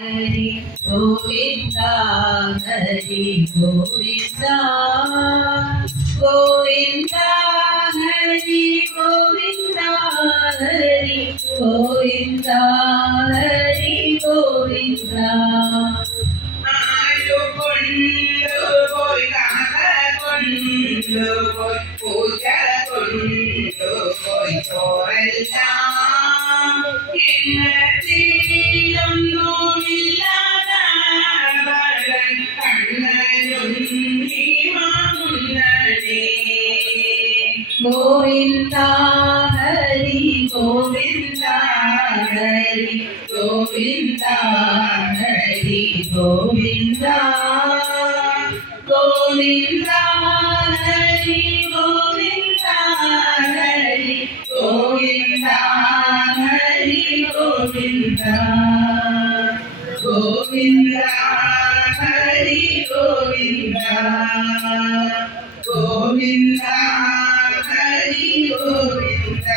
ഹരി ഗോവിന്ദ ഹരി ഗോവിന്ദ ഗോവിന്ദ ഹരി ഗോവിന്ദ ഹരി ഗോവിന്ദ ഹരി ഗോവിന്ദ കൊണ്ടുപോയി കൊണ്ടുപോയി പൂജ കൊണ്ടുപോയി ചോറെല്ലാം ഗോവിന്ദ ഹരി ഗോവിന്ദ ഹരി ഗോവിന്ദ ഹരി ഗോവിന്ദ ഗോവിന്ദ ഹരി ഗോവിന്ദ ഹരി ഗോവിന്ദ ഹരി ഗോവിന്ദ ഗോവിന്ദ ഹരി ഗോവിന്ദ ഗോവിന്ദ ഹരി ഗോവിന്ദ